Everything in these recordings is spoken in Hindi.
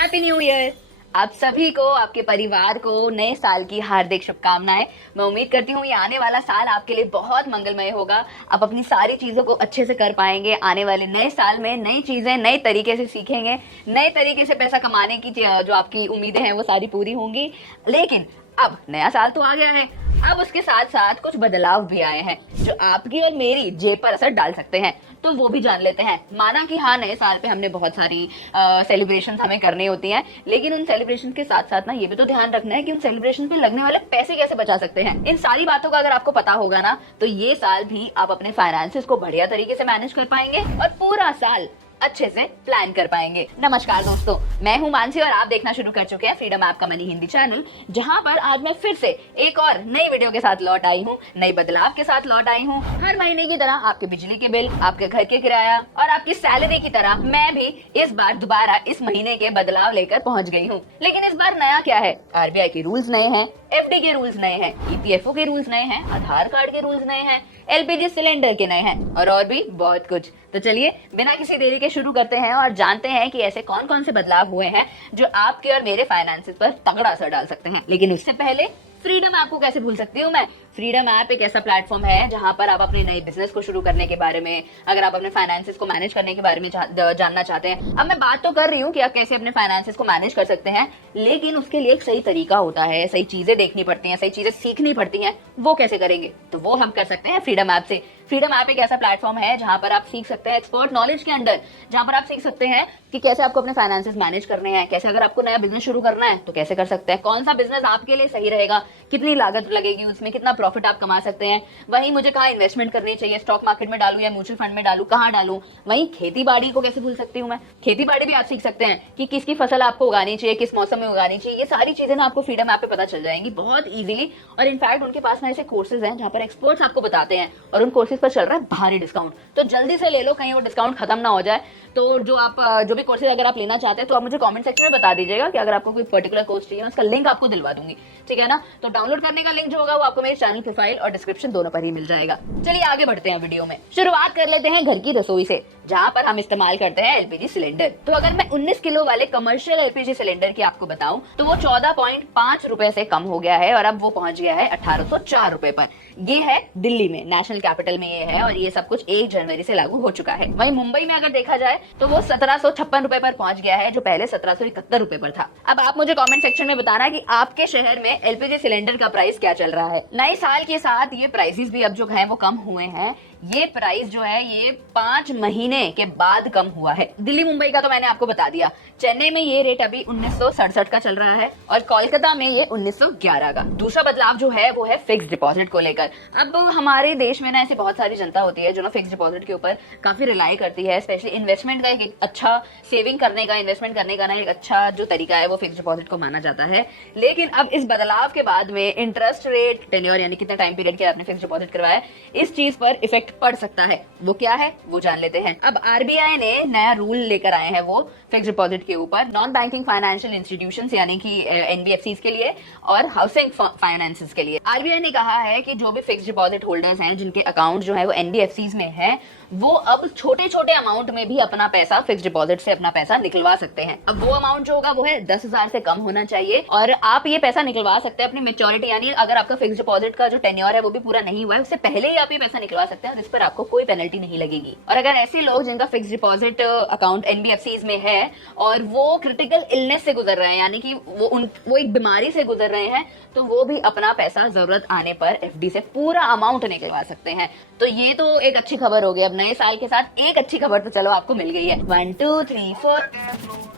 Happy new year. आप सभी को, आपके परिवार को नए साल की हार्दिक शुभकामनाएं। मैं उम्मीद करती हूँ ये आने वाला साल आपके लिए बहुत मंगलमय होगा। आप अपनी सारी चीजों को अच्छे से कर पाएंगे। आने वाले नए साल में नई चीजें नए तरीके से सीखेंगे, नए तरीके से पैसा कमाने की जो आपकी उम्मीदें हैं वो सारी पूरी होंगी। लेकिन अब नया साल तो आ गया है, अब उसके साथ साथ कुछ बदलाव भी आए हैं जो आपकी और मेरी जेब पर असर डाल सकते हैं। तो वो भी जान लेते हैं। माना कि हाँ, नए साल पे हमने बहुत सारी सेलिब्रेशन हमें करनी होती हैं, लेकिन उन सेलिब्रेशन के साथ साथ ना ये भी तो ध्यान रखना है कि उन सेलिब्रेशन पे लगने वाले पैसे कैसे बचा सकते हैं। इन सारी बातों का अगर आपको पता होगा ना, तो ये साल भी आप अपने फाइनेंसेस को बढ़िया तरीके से मैनेज कर पाएंगे और पूरा साल अच्छे से प्लान कर पाएंगे। नमस्कार दोस्तों, मैं हूं मानसी और आप देखना शुरू कर चुके हैं फ्रीडम ऐप का मनी हिंदी चैनल, जहां पर आज मैं फिर से एक और नई वीडियो के साथ लौट आई हूं, नई बदलाव के साथ लौट आई हूं। हर महीने की तरह आपके बिजली के बिल, आपके घर के किराया और आपकी सैलरी की तरह मैं भी इस बार दोबारा इस महीने के बदलाव लेकर पहुंच गई हूँ। लेकिन इस बार नया क्या है? आरबीआई के रूल्स नए हैं, एफडी के रूल्स नए हैं, ईपीएफओ के रूल्स नए हैं, आधार कार्ड के रूल्स नए हैं, एलपीजी सिलेंडर के नए हैं और भी बहुत कुछ। तो चलिए बिना किसी देरी के शुरू करते हैं और जानते हैं कि ऐसे कौन कौन से बदलाव हुए हैं जो आपके और मेरे फाइनेंसेस पर तगड़ा असर डाल सकते हैं। लेकिन उससे पहले फ्रीडम ऐप को कैसे भूल सकती हूँ मैं। फ्रीडम ऐप एक ऐसा प्लेटफॉर्म है जहां पर आप अपने नए बिजनेस को शुरू करने के बारे में, अगर आप अपने फाइनेंसेस को मैनेज करने के बारे में जानना चाहते हैं। अब मैं बात तो कर रही हूँ कि आप कैसे अपने फाइनेंसेस को मैनेज कर सकते हैं, लेकिन उसके लिए एक सही तरीका होता है, सही चीजें देखनी पड़ती हैं, सही चीजें सीखनी पड़ती हैं। वो कैसे करेंगे? तो वो हम कर सकते हैं फ्रीडम ऐप से। फ्रीडम ऐप एक ऐसा प्लेटफॉर्म है जहां पर आप सीख सकते हैं एक्सपर्ट नॉलेज के अंडर, जहां पर आप सीख सकते हैं कि कैसे आपको अपने फाइनेंसेस मैनेज करने हैं, कैसे अगर आपको नया बिजनेस शुरू करना है तो कैसे कर सकते हैं, कौन सा बिजनेस आपके लिए सही रहेगा, कितनी लागत लगेगी उसमें, कितना प्रॉफिट आप कमा सकते हैं, वहीं मुझे कहाँ इन्वेस्टमेंट करनी चाहिए, स्टॉक मार्केट में डालूं या म्यूचुअल फंड में डालूं, कहाँ डालूं। वहीं खेती बाड़ी को कैसे भूल सकती हूँ मैं। खेती बाड़ी भी आप सीख सकते हैं कि किसकी फसल आपको उगानी चाहिए, किस मौसम में उगानी चाहिए। ये सारी चीजें ना आपको फ्रीडम ऐप पे पता चल जाएंगी बहुत इजीली। और इनफैक्ट उनके पास ना ऐसे कोर्सेज हैं जहां पर एक्सपर्ट्स आपको बताते हैं और उन कोर्सेज पर चल रहा है भारी डिस्काउंट। तो जल्दी से ले लो, कहीं वो डिस्काउंट खत्म ना हो जाए। तो जो भी कोर्सेज अगर आप लेना चाहते हैं तो आप मुझे कमेंट सेक्शन में बता दीजिएगा कि अगर आपको कोई पर्टिकुलर कोर्स चाहिए, उसका लिंक आपको दिलवा दूंगी, ठीक है ना। तो डाउनलोड करने का लिंक जो होगा वो आपको मेरे चैनल प्रोफाइल और डिस्क्रिप्शन दोनों पर ही मिल जाएगा। चलिए आगे बढ़ते हैं वीडियो में। शुरुआत कर लेते हैं घर की रसोई से, जहां पर हम इस्तेमाल करते हैं एलपीजी सिलेंडर। तो अगर मैं 19 किलो वाले कमर्शियल एलपीजी सिलेंडर की आपको बताऊं तो वो 14.5 रुपए से कम हो गया है और अब वो पहुंच गया है 1804 रुपए पर। ये है दिल्ली में, नेशनल कैपिटल में ये है और ये सब कुछ 1 जनवरी से लागू हो चुका है। वहीं मुंबई में अगर देखा जाए तो वो 1756 रुपए पर पहुंच गया है, जो पहले 1771 रुपए पर था। अब आप मुझे कमेंट सेक्शन में बताना कि आपके शहर में एलपीजी सिलेंडर का प्राइस क्या चल रहा है। नए साल के साथ ये प्राइसेस भी अब जो है वो कम हुए हैं। ये प्राइस जो है ये 5 महीने के बाद कम हुआ है। दिल्ली मुंबई का तो मैंने आपको बता दिया। चेन्नई में ये रेट अभी 1967 का चल रहा है और कोलकाता में ये 1911 का। दूसरा बदलाव जो है वो है फिक्स डिपॉजिट को लेकर। अब हमारे देश में ना ऐसी बहुत सारी जनता होती है जो ना फिक्स डिपॉजिट के ऊपर काफी रिलाई करती है। स्पेशली इन्वेस्टमेंट का एक अच्छा सेविंग करने का, इन्वेस्टमेंट करने का ना एक अच्छा जो तरीका है वो फिक्स डिपॉजिट को माना जाता है। लेकिन अब इस बदलाव के बाद में इंटरेस्ट रेट, टेन्योर यानी कितना टाइम पीरियड के आपने फिक्स डिपॉजिट करवाया, इस चीज पर इफेक्ट पड़ सकता है। वो क्या है वो जान लेते हैं। अब आरबीआई ने नया रूल लेकर आए हैं वो फिक्स डिपॉजिट के ऊपर नॉन बैंकिंग फाइनेंशियल इंस्टीट्यूशंस यानी कि एनबीएफसीज के लिए और हाउसिंग फाइनेंसेस के लिए। आरबीआई ने कहा है कि जो भी फिक्स डिपॉजिट होल्डर्स हैं जिनके अकाउंट जो है वो एनबीएफसीज में है, वो अब छोटे छोटे अमाउंट में भी अपना पैसा फिक्स डिपॉजिट से अपना पैसा निकलवा सकते हैं। अब वो अमाउंट जो होगा वो है 10,000 से कम होना चाहिए और आप ये पैसा निकलवा सकते हैं अपनी मेच्योरिटी, यानी अगर आपका फिक्स डिपॉजिट का जो टेन्योर है वो भी पूरा नहीं हुआ है उससे पहले ही आप ये पैसा निकलवा सकते हैं और इस पर आपको कोई पेनल्टी नहीं लगेगी। और अगर ऐसे लोग जिनका फिक्स डिपॉजिट अकाउंट एनबीएफसीज में है और वो क्रिटिकल इलनेस से गुजर रहे हैं, यानी कि वो एक बीमारी से गुजर रहे हैं, तो वो भी अपना पैसा जरूरत आने पर एफडी से पूरा अमाउंट निकलवा सकते हैं। तो ये तो एक अच्छी खबर हो गई। अब नए साल के साथ एक अच्छी खबर तो चलो आपको मिल गई है। 1 2 3 4।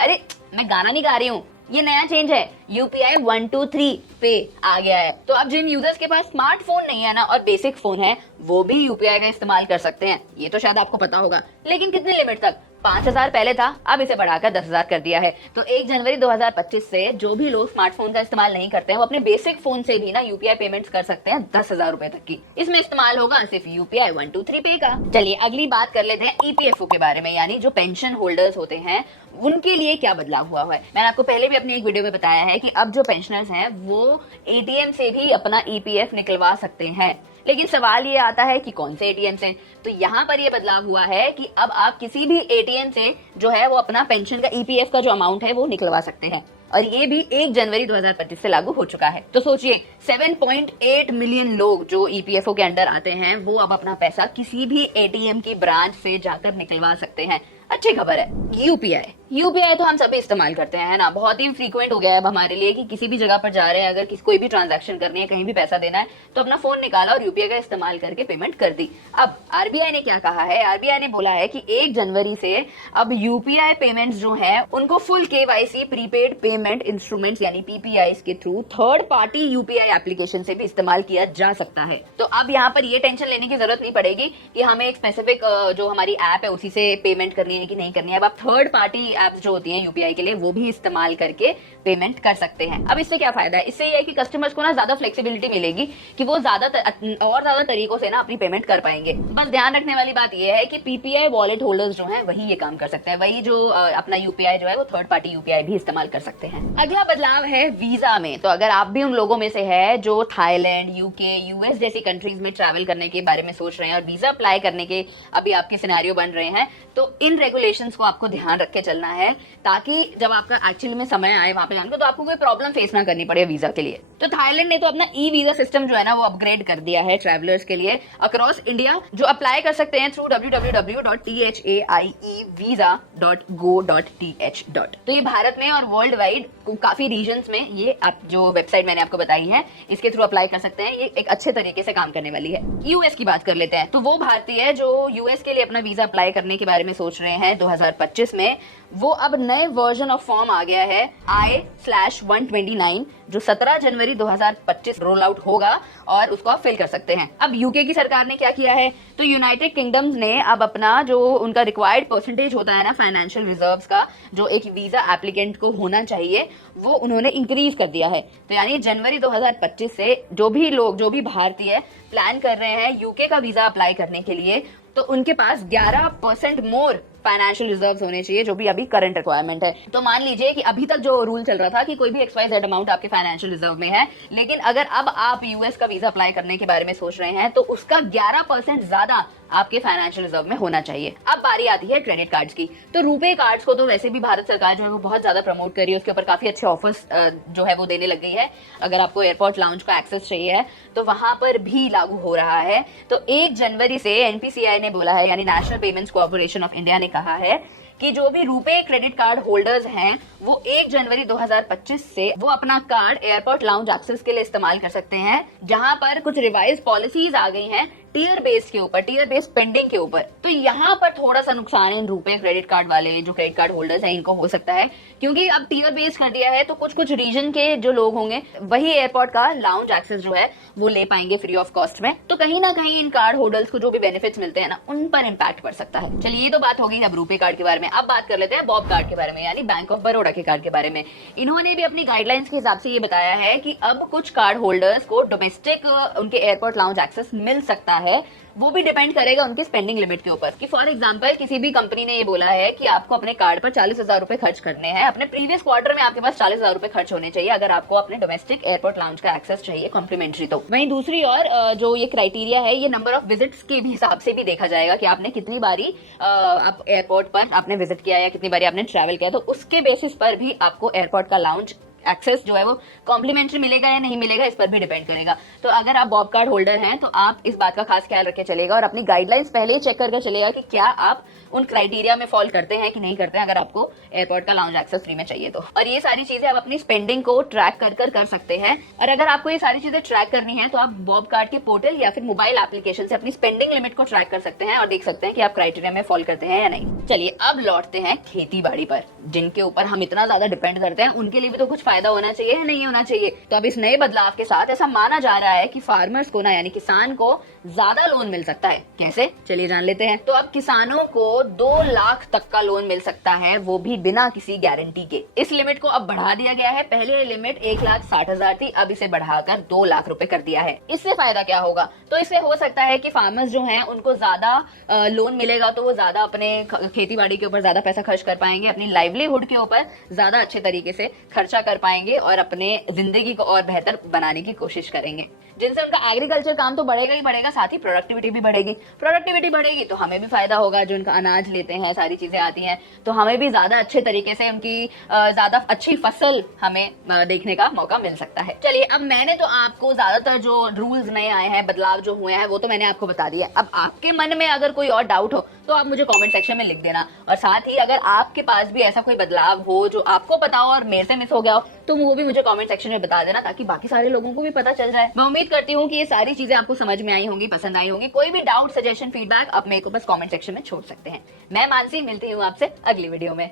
अरे मैं गाना नहीं गा रही हूँ, ये नया चेंज है। यूपीआई 1 2 3 पे आ गया है। तो अब जिन यूजर्स के पास स्मार्टफोन नहीं है ना और बेसिक फोन है, वो भी यूपीआई का इस्तेमाल कर सकते हैं। ये तो शायद आपको पता होगा, लेकिन कितनी लिमिट तक? 5,000 पहले था, अब इसे बढ़ाकर 10,000 कर दिया है। तो 1 जनवरी 2025 से जो भी लोग स्मार्टफोन का इस्तेमाल नहीं करते हैं वो अपने बेसिक फोन से भी ना यूपीआई पेमेंट्स कर सकते हैं 10,000 रुपए तक की। इसमें इस्तेमाल होगा सिर्फ यूपीआई 1 2 3 पे का। चलिए अगली बात कर लेते हैं ईपीएफओ के बारे में, यानी जो पेंशन होल्डर्स होते हैं उनके लिए क्या बदलाव हुआ है। मैंने आपको पहले भी अपनी एक वीडियो में बताया है कि अब जो पेंशनर्स हैं वो एटीएम से भी अपना ईपीएफ निकलवा सकते हैं। लेकिन सवाल ये आता है कि कौन से एटीएम से। तो यहाँ पर ये बदलाव हुआ है कि अब आप किसी भी एटीएम से जो है वो अपना पेंशन का ईपीएफ का जो अमाउंट है वो निकलवा सकते हैं, और ये भी 1 जनवरी 2025 से लागू हो चुका है। तो सोचिए 7.8 मिलियन लोग जो ईपीएफओ के अंडर आते हैं वो अब अपना पैसा किसी भी एटीएम की ब्रांच से जाकर निकलवा सकते हैं। अच्छी खबर है। यूपीआई तो हम सभी इस्तेमाल करते हैं, है ना। बहुत ही फ्रीक्वेंट हो गया है अब हमारे लिए कि किसी भी जगह पर जा रहे हैं, अगर कोई भी ट्रांजैक्शन करनी है, कहीं भी पैसा देना है, तो अपना फोन निकाला और यूपीआई का इस्तेमाल करके पेमेंट कर दी। अब आरबीआई ने क्या कहा है, आरबीआई ने बोला है कि 1 जनवरी से अब यूपीआई पेमेंट्स जो है उनको full KYC prepaid payment instruments यानी पीपीआई के through third party UPI application से भी इस्तेमाल किया जा सकता है। तो अब यहाँ पर ये टेंशन लेने की जरूरत नहीं पड़ेगी कि हमें एक स्पेसिफिक जो हमारी ऐप है उसी से पेमेंट करनी है कि नहीं करनी है। अब आप थर्ड पार्टी ऐप्स जो होती हैं यूपीआई के लिए वो भी इस्तेमाल करके पेमेंट कर सकते हैं। अब इससे क्या फायदा है, इससे ये है कि कस्टमर्स को ना ज्यादा फ्लेक्सिबिलिटी मिलेगी कि वो ज्यादा तरीकों से ना अपनी पेमेंट कर पाएंगे। बस ध्यान रखने वाली बात ये है कि पीपीआई वॉलेट होल्डर्स जो हैं वही ये काम कर सकते हैं, वही जो अपना यूपीआई जो है वो थर्ड पार्टी यूपीआई भी इस्तेमाल कर सकते हैं। अगला बदलाव है वीजा में। तो अगर आप भी उन लोगों में से है जो थाईलैंड, यूके, यूएस जैसी कंट्रीज में ट्रैवल करने के बारे में सोच रहे हैं और वीजा अप्लाई करने के अभी आपके सिनेरियो बन रहे हैं, तो इन रेगुलेशंस को आपको ध्यान रख के चलना है ताकि जब आपका एक्चुअली में समय आए वहां पे जाने को तो आपको कोई प्रॉब्लम फेस ना करनी पड़े वीजा के लिए। तो थाईलैंड ने तो अपना ई वीजा सिस्टम जो है ना वो अपग्रेड कर दिया है ट्रैवलर्स के लिए अक्रॉस इंडिया, जो अप्लाई कर सकते हैं थ्रू www.thaievisa.go.th. तो ये भारत में और वर्ल्ड वाइड काफी रीजन्स में ये आप जो वेबसाइट मैंने आपको बताई है इसके थ्रू अप्लाई कर सकते हैं। ये एक अच्छे तरीके से काम करने वाली है। यूएस की बात कर लेते हैं। तो वो भारतीय जो यूएस के लिए अपना वीजा अप्लाई करने के बारे में सोच रहे हैं 2025 में, वो अब नए वर्जन ऑफ फॉर्म आ गया है I/129 जो 17 जनवरी 2025 रोल आउट होगा और उसको आप फिल कर सकते हैं। अब यूके की सरकार ने क्या किया है, तो यूनाइटेड किंगडम ने अब अपना जो उनका रिक्वायर्ड परसेंटेज होता है ना फाइनेंशियल रिजर्व्स का, जो एक वीजा एप्लीकेंट को होना चाहिए, वो उन्होंने इंक्रीज कर दिया है। तो यानी जनवरी 2025 से जो भी भारतीय प्लान कर रहे हैं यूके का वीजा अप्लाई करने के लिए, तो उनके पास 11% मोर फाइनेंशियल रिजर्व्स होने चाहिए, जो भी अभी करंट रिक्वायरमेंट है। तो मान लीजिए कि अभी तक जो रूल चल रहा था कि कोई भी XYZ अमाउंट आपके फाइनेंशियल रिजर्व में है, लेकिन अगर अब आप यूएस का वीजा अप्लाई करने के बारे में सोच रहे हैं तो उसका 11% ज्यादा आपके फाइनेंशियल रिजर्व में होना चाहिए। अब बारी आती है क्रेडिट कार्ड्स की। तो रुपे कार्ड्स को तो वैसे भी भारत सरकार जो है वो बहुत ज्यादा प्रमोट कर रही है, उसके ऊपर काफी अच्छे ऑफर्स जो है वो देने लग गई है। अगर आपको एयरपोर्ट लाउंज का एक्सेस चाहिए है तो वहां पर भी लागू हो रहा है। तो 1 जनवरी से एनपीसीआई ने बोला है, यानी national payments corporation of India ने कहा है कि जो भी रुपे क्रेडिट कार्ड होल्डर्स हैं वो 1 जनवरी 2025 से वो अपना कार्ड एयरपोर्ट लाउंज एक्सेस के लिए इस्तेमाल कर सकते हैं, जहां पर कुछ रिवाइज पॉलिसीज आ गई हैं टीयर बेस के ऊपर, टीयर बेस पेंडिंग के ऊपर। तो यहाँ पर थोड़ा सा नुकसान इन रुपे क्रेडिट कार्ड वाले जो क्रेडिट कार्ड होल्डर्स हैं इनको हो सकता है, क्योंकि अब टीयर बेस कर दिया है तो कुछ रीजन के जो लोग होंगे वही एयरपोर्ट का लाउंज एक्सेस जो है वो ले पाएंगे फ्री ऑफ कॉस्ट में। तो कहीं ना कहीं इन कार्ड होल्डर्स को जो भी बेनिफिट्स मिलते हैं ना उन पर इम्पैक्ट पड़ सकता है। चलिए ये तो बात होगी अब रुपे कार्ड के बारे में। अब बात कर लेते हैं बॉब कार्ड के बारे में, यानी बैंक ऑफ बड़ौदा के कार्ड के बारे में। इन्होंने भी अपनी गाइडलाइंस के हिसाब से ये बताया है कि अब कुछ कार्ड होल्डर्स को डोमेस्टिक उनके एयरपोर्ट लाउंज एक्सेस मिल सकता है। वो भी डिपेंड करेगा उनके स्पेंडिंग लिमिट के ऊपर। कि फॉर एग्जांपल किसी भी कंपनी ने ये बोला है कि आपको अपने कार्ड पर 40,000 रुपए खर्च करने हैं, अपने प्रीवियस क्वार्टर में आपके पास 40,000 रुपए खर्च होने चाहिए अगर आपको अपने डोमेस्टिक एयरपोर्ट लाउंज का एक्सेस चाहिए कॉम्प्लीमेंट्री। तो वहीं दूसरी और जो ये क्राइटेरिया है ये नंबर ऑफ विजिट्स के भी हिसाब से भी देखा जाएगा कि आपने कितनी बारी आप एयरपोर्ट पर आपने विजिट किया या कितनी बारी आपने ट्रैवल किया, तो उसके बेसिस पर भी आपको एयरपोर्ट का लाउंज एक्सेस जो है वो कॉम्प्लीमेंट्री मिलेगा या नहीं मिलेगा इस पर भी डिपेंड करेगा। तो अगर आप बॉब कार्ड होल्डर हैं तो आप इस बात का खास ख्याल रख के चलेगा और अपनी गाइडलाइंस पहले ही चेक करके चलेगा कि क्या आप उन क्राइटेरिया में फॉल करते हैं कि नहीं करते हैं, अगर आपको एयरपोर्ट का लाउंज एक्सेस फ्री में चाहिए तो। और ये सारी चीजें आप अपनी स्पेंडिंग को ट्रैक कर सकते हैं। और अगर आपको ये सारी चीजें ट्रैक करनी है तो आप बॉब कार्ड के पोर्टल या फिर मोबाइल एप्लीकेशन से अपनी स्पेंडिंग लिमिट को ट्रैक कर सकते हैं और देख सकते हैं कि आप क्राइटेरिया में फॉल करते हैं या नहीं। चलिए अब लौटते हैं खेती बाड़ी पर, जिनके ऊपर हम इतना ज्यादा डिपेंड करते हैं, उनके लिए भी तो कुछ फायदा होना चाहिए या नहीं होना चाहिए। तो अब इस नए बदलाव के साथ ऐसा माना जा रहा है कि फार्मर्स को ना, यानी किसान को ज्यादा लोन मिल सकता है। कैसे, चलिए जान लेते हैं। तो अब किसानों को 2 लाख तक का लोन मिल सकता है, वो भी बिना किसी गारंटी के। इस लिमिट को अब बढ़ा दिया गया है। पहले ये लिमिट 1,60,000 थी, अब इसे बढ़ाकर 2 लाख रुपए कर दिया है। इससे फायदा क्या होगा, तो इससे हो सकता है कि फार्मर्स जो हैं उनको ज्यादा लोन मिलेगा तो वो ज्यादा अपने खेती बाड़ी के ऊपर ज्यादा पैसा खर्च कर पाएंगे, अपनी लाइवलीहुड के ऊपर ज्यादा अच्छे तरीके से खर्चा कर पाएंगे और अपने जिंदगी को और बेहतर बनाने की कोशिश करेंगे, जिनसे उनका एग्रीकल्चर काम तो बढ़ेगा ही बढ़ेगा, साथ ही प्रोडक्टिविटी भी बढ़ेगी। प्रोडक्टिविटी बढ़ेगी तो हमें भी फायदा होगा, जो उनका अनाज लेते हैं, सारी चीजें आती हैं, तो हमें भी ज्यादा अच्छे तरीके से उनकी ज्यादा अच्छी फसल हमें देखने का मौका मिल सकता है। चलिए, अब मैंने तो आपको ज्यादातर जो रूल्स नए आए हैं, बदलाव जो हुए हैं, वो तो मैंने आपको बता दिया। अब आपके मन में अगर कोई और डाउट हो तो आप मुझे कमेंट सेक्शन में लिख देना, और साथ ही अगर आपके पास भी ऐसा कोई बदलाव हो जो आपको पता हो और मेरे से मिस हो गया हो तो वो भी मुझे कमेंट सेक्शन में बता देना, ताकि बाकी सारे लोगों को भी पता चल जाए। मैं उम्मीद करती हूँ कि ये सारी चीजें आपको समझ में आई होंगी, पसंद आई होंगी। कोई भी डाउट, सजेशन, फीडबैक आप मेरे को बस कमेंट सेक्शन में छोड़ सकते हैं। मैं मानसी, मिलती हूँ आपसे अगली वीडियो में।